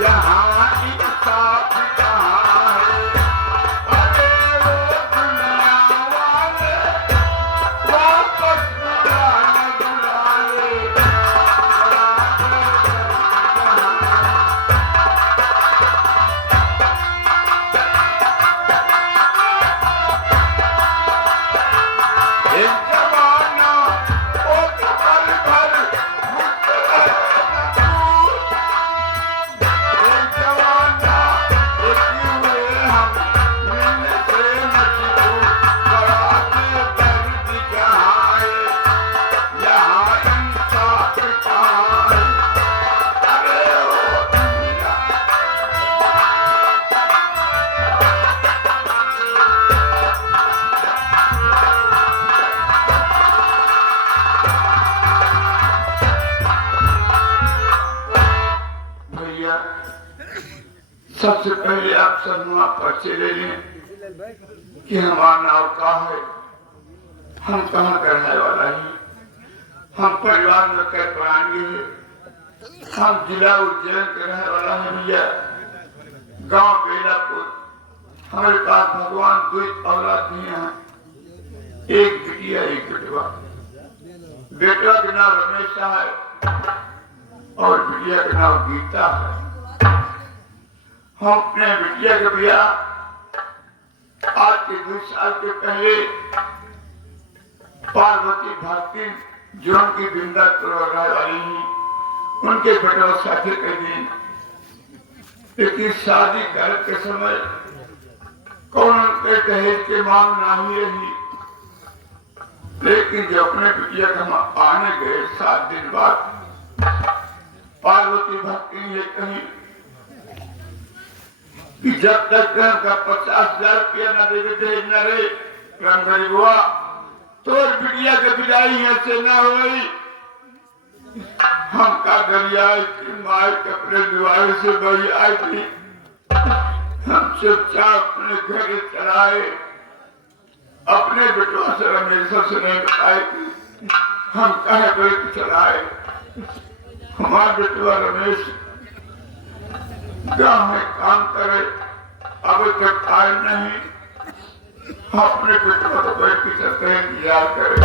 यहाँ इंसाफ कहाँ है? अरे वो दुनिया वाले वापस बुलाने बुलाए। एक जमाना वो पल भर एक जमाना एक हुए हम मिलने से मजबूर कराते दर्द जहाँ है यहाँ इंसाफ कहाँ है? अरे ओ दुनिया भैया सबसे पहले आप सब वहाँ पर्चे ले लें कि हमारा नाम कहाँ है, हम कहाँ का रहने वाला है, हम परिवार में कर पाएंगे, हम जिला उज्जैन के रहने वाला है भैया, गांव बेलापुर। हमारे पास भगवान दो औलाद दिए हैं, एक बिटिया एक बेटवा। बेटवा का नाम रमेश है और बिटिया का नाम गीता है। हम अपने बिटिया का ब्याह आज के 2 साल के पहले पार्वती भारती जो उनकी बिंदा करवाने वाली ही उनके बेटवा साथी के दिन, लेकिन शादी कर के समय कौन उनके दहेज के मांग नहीं रही। लेकिन जब अपने बिटिया का हम आने गए 7 दिन बाद पार्वती भक्ति ये कही कि जब तक का 50,000 रुपया न देवे दहेज न रहे रंगरी हुआ तो बिटिया के विदाई यहाँ से न हुई। हम का गरिया की माए कपड़े दिवाली से बड़ी आई थी, हम चुपचाप अपने घर चलाए, अपने बेटों से रमेशा से नहीं बताए कि हम कहे बेट चलाए। हमारा बेटवा रमेश गाँव में काम करे, अभी तक आए नहीं। हम अपने बेटवा को बैठ के चलते हैं इंतजार करे।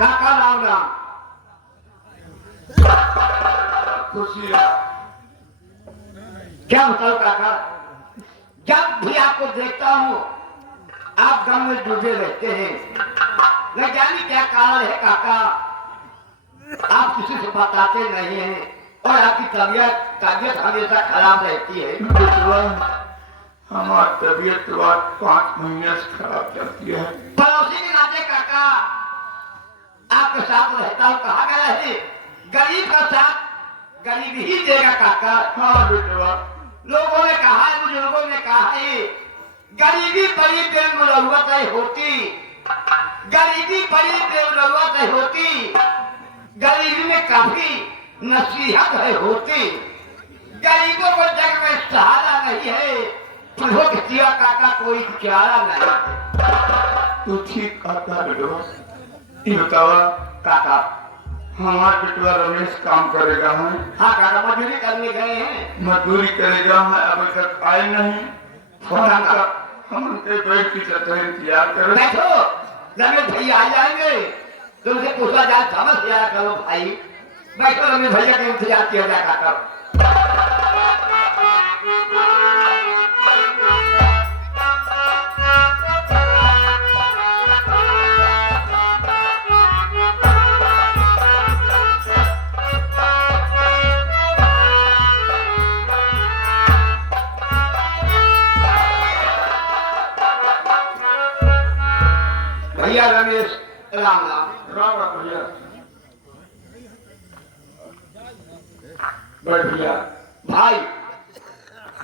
काका राम राम। खुशियाँ क्या बताओ काका, जब भी आपको देखता हूँ आप गम में डूबे रहते हैं। न जाने क्या कारण है काका, आप किसी से बताते नहीं हैं और आपकी तबीयत हमेशा खराब रहती है। बेटवा हमारी तबीयत 5 महीने से खराब चलती है। पड़ोसी के नाते काका आपके साथ रहता हूँ, कहा गया है गरीब का साथ गरीब ही देगा काका। हाँ बेटवा, लोगों ने कहा है, बुजुर्गों ने कहा है गरीबी बड़ी बेमुरवत नहीं होती, गरीबी बड़ी बेमुरवत नहीं होती, गरीबी में काफी नसीहत है होती, गरीबों को जग में सहारा नहीं है, तुझो खिया काका कोई चारा नहीं है। तू ठीक कहता बेटवा। ये बतावा काका हमारा बेटवा रमेश काम करेगा है? हाँ काका मजदूरी करने गए हैं। मजदूरी करेगा है, अभी तक आए नहीं। हम उनके बैठ की तरह इंतजार कर रहे। बैठो, रमेश भैया आ जाएंगे, तुमसे पूछा जाए समझ लिया करो भाई। बैठो, रमेश भैया का इंतजार किया जाए काका। भैया रमेश राम राम। राम राम भैया। बैठ भैया। भाई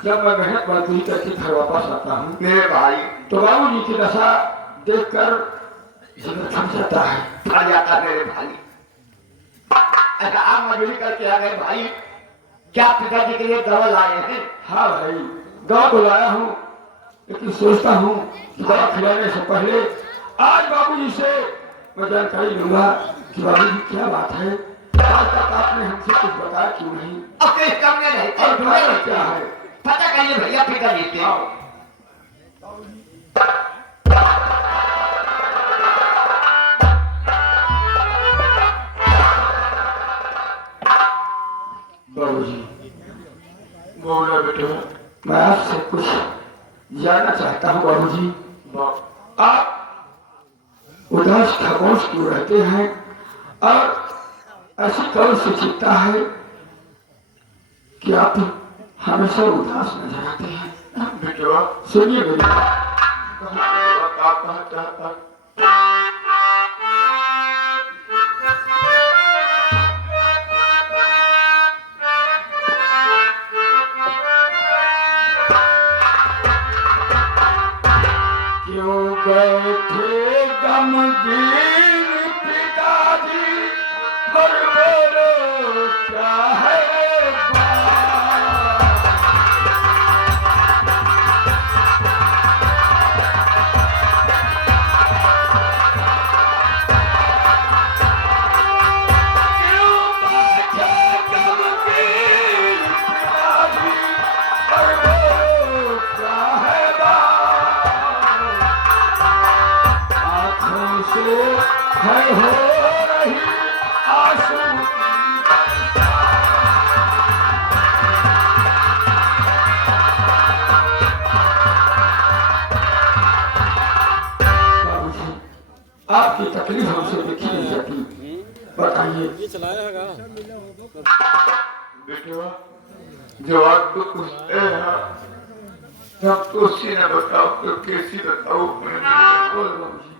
जब मैं मेहनत मजदूरी करके घर वापस आता हूँ मेरे भाई तो बाबू जी की दशा देखकर जीवन थम जाता है। आ जाता मेरे भाई। अच्छा आप मजदूरी करके आ गए भाई, क्या पिताजी के लिए दवा लाए हैं? हाँ भाई, दवा तो लाया हूँ, लेकिन सोचता हूँ दवा खिलाने से पहले आज बाबूजी से मैं जानकारी लूंगा कि बाबूजी क्या बात है, आज तक आपने हमसे कुछ बताया क्यों नहीं? अब तो इस काम में रहते और तुम्हारा क्या है? पता करिए भैया, फिकर लेते आओ। बाबूजी, बोला बेटा, मैं आपसे कुछ जानना चाहता हूँ। बाबूजी, आप उदास खामोश क्यों रहते हैं और ऐसी कौन सी चिंता है कि आप हमेशा उदास नजर आते हैं? बेटा सुनिए बेटा, क्यों बैठे गमगीन पिताजी, हर बोलो क्या है बात? क्यों बैठे गमगीन पिताजी, हर बोलो क्या है बात? आँखों से है हो रही आंसू की बरसात। बाबूजी, आपकी तकलीफ हमसे देखी नहीं जाती, बताइए। बेटा जवाब तो कुछ है, जब तो उसी ने बताओ तो कैसी बताओ? बोल बाबूजी।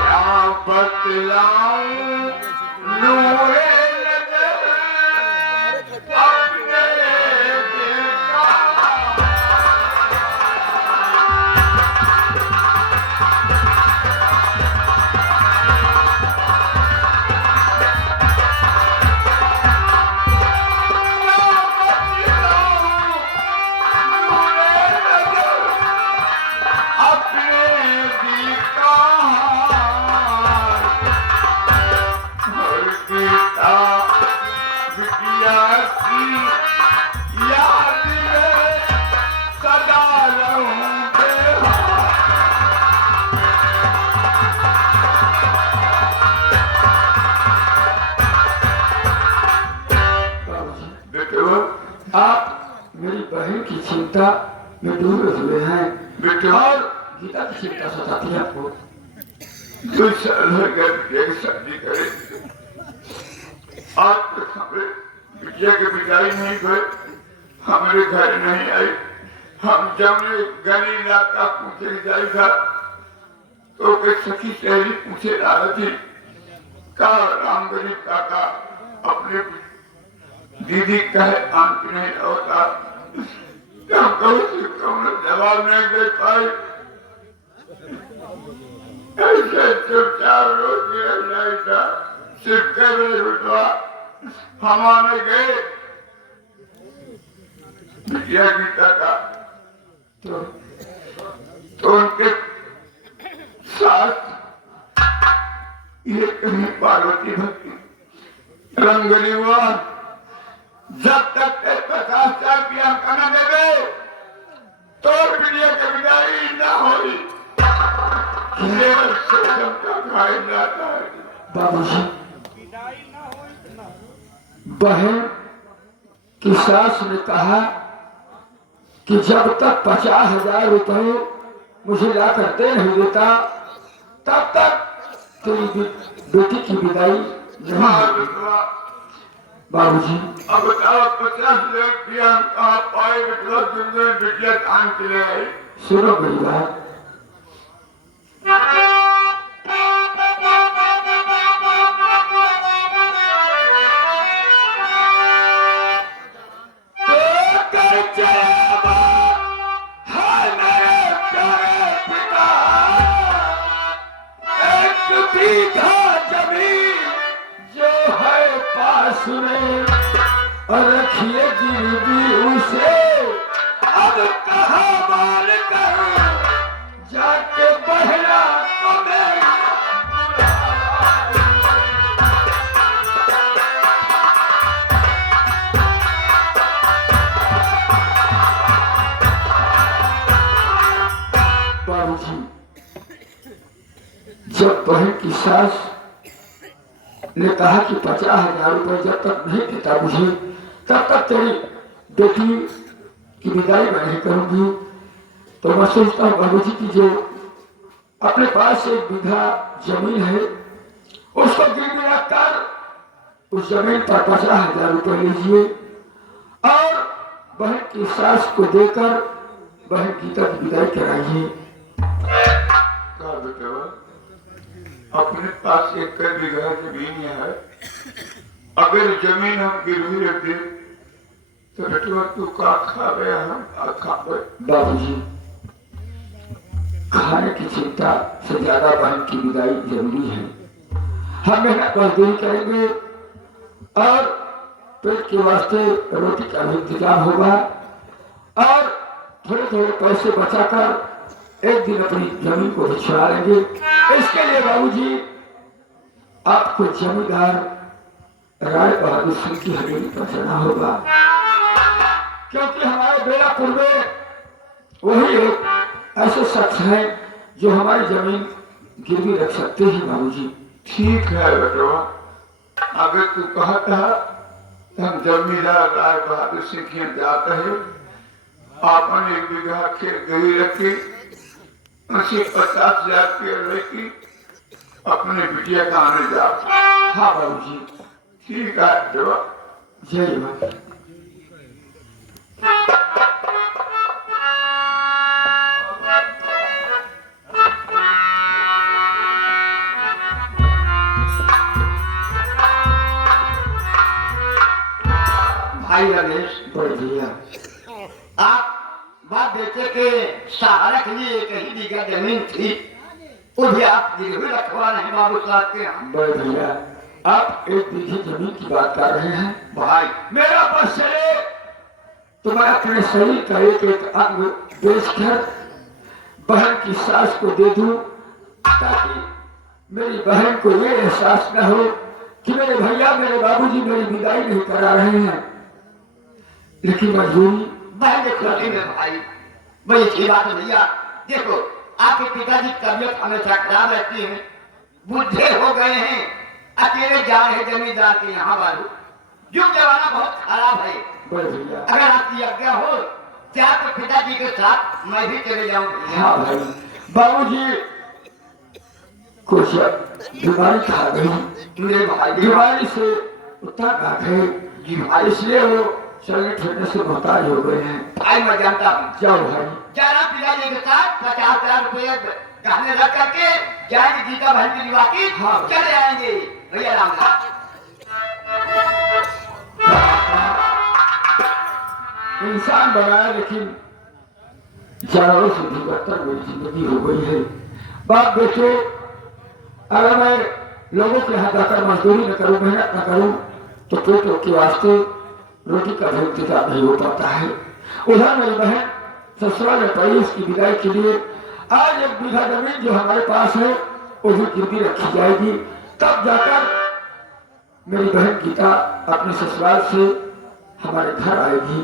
क्या बतलाऊं नूरे नजर अपने देखा? आप मेरी बहन की चिंता में डूबे हुए हैं बेटा, और गीता की चिंता सताती है आपको। जो शादी करे, आज तक हमें बिटिया के बिदाई नहीं हुए, हमारे घर नहीं आई। हम जब गली इलाका पूछे जाई था तो सखी सहेली पूछे आ रही थी, का राम गरीब काका अपने दीदी कहे आंटी नहीं होता, जवाब नहीं दे पाए। ऐसे चुपचाप रोज रह जाए था, सिर्फ करे उठवा हम आने गए बिटिया गीता का, तो उनके साथ ये कहीं पार्वती भक्ति रंगली हुआ। जब तक 50,000 रुपया करना देवे तो बिटिया की विदाई न होगी। बाबूजी, बहन की सास ने कहा कि जब तक 50,000 रुपये मुझे ला कर दे नहीं देता तब तक तेरी बेटी की विदाई नहीं। बाबूजी, अब बताओ 50,000 रुपया कहाँ पाए? बिटिया कान के लिए आई। सुनो मेरी बात, और रखिए गिरवी उसे, अब बहन की सास ने कहा कि 50,000 रुपये जब तक नहीं देता मुझे तब तक तेरी बेटी की विदाई मैं नहीं करूंगी। तो मैं सोचता हूँ बाबू जी की जो अपने पास 1 बीघा जमीन है उसको गिरवी रखकर उस जमीन पर 50,000 रुपये लीजिए और बहन की सास को देकर बहन गीता की विदाई कराइए। अपने पास 1 बीघा जमीन है, अगर जमीन हम गिरवी रख दे तो बेटवा तू का खावे हम खावे। बाबूजी खाने की चिंता से ज्यादा बहन की विदाई जरूरी है। हम मेहनत मजदूरी करेंगे और पेट के वास्ते रोटी का भी इंतजाम होगा और थोड़े थोड़े पैसे बचाकर एक दिन अपनी जमीन को भी छुड़ा लेंगे। इसके लिए बाबूजी आपको जमींदार राय बहादुर सिंह की हवेली पर जाना होगा, क्योंकि हमारे बेलापुर में वही एक ऐसे शख्स है जो हमारी जमीन गिरवी रख सकते हैं। बाबूजी ठीक है बेटवा, अगर तू कहता हम जमींदार राय बहादुर सिंह के यहाँ जाते हैं, आपन 1 बीघा खेत गिरवी रखी उसे 50,000 रुपये लेके अपने बिटिया का आने जा। हाँ बाबूजी ठीक है बेटवा, जय माता। भाई रमेश बड़े भैया आप बात बेटे के सहारा के लिए 1 बीघा जमीन थी, वो भी आप गिरवी रखवा नहीं बाबू साहब के यहाँ। बड़े भैया आप 1 बीघे जमीन की बात कर रहे हैं। भाई मेरा बस चले तो मैं अपने शरीर का एक अंग बेचकर बहन की सास को दे दूं, ताकि मेरी बहन को ये एहसास न हो कि मेरे भैया मेरे बाबूजी मेरी विदाई नहीं करा रहे हैं। लेकिन मजबूरी बहन के खुशी में भाई बड़ी अच्छी बात है भैया। देखो आपके पिताजी की तबीयत हमेशा खराब रहती है, बुढ़े हो गए हैं, अकेले जा रहे जमींदार के यहाँ बाबू। युग जमाना बहुत खराब है। बड़े भैया अगर आपकी आज्ञा हो तो आपके पिताजी के साथ मैं भी चले जाऊँ। हाँ भाई, बाबूजी कुछ बीमारी खा गई, मेरे भाई बीमारी से उतना भाग है, इसलिए वो चलने फिरने से मोहताज हो गए हैं। भाई मैं जानता हूँ, जाओ भाई, जाना पिताजी के साथ 50,000 रुपये गहने रख करके जाएंगे गीता बहन की विवाह की। हाँ। चले आएंगे भैया राम राम। इंसान बनाया लेकिन जानवरों से भी बदतर मेरी जिंदगी हो गई है। बाप बेटे अगर मैं लोगों के यहाँ जाकर मजदूरी न करूं, मेहनत न करूं तो पेटों के वास्ते रोटी का भी इंतजाम नहीं हो पाता है। उधर मेरी बहन ससुराल में पड़ी, उसकी विदाई के लिए आज 1 बीघा जमीन जो हमारे पास है वो भी गिरवी रखी जाएगी, तब जाकर मेरी बहन गीता अपने ससुराल से हमारे घर आएगी।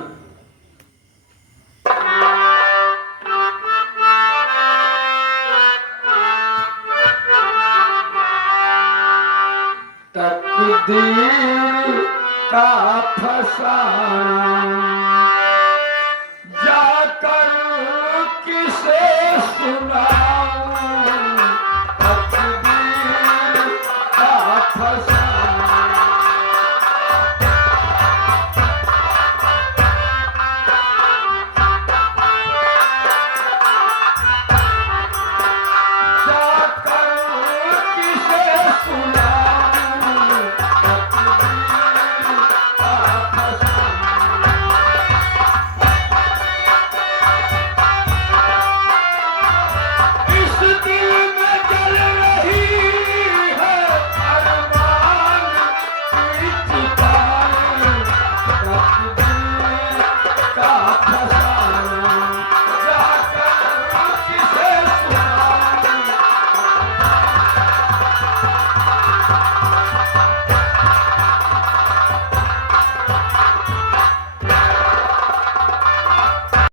तकदीर का फसाना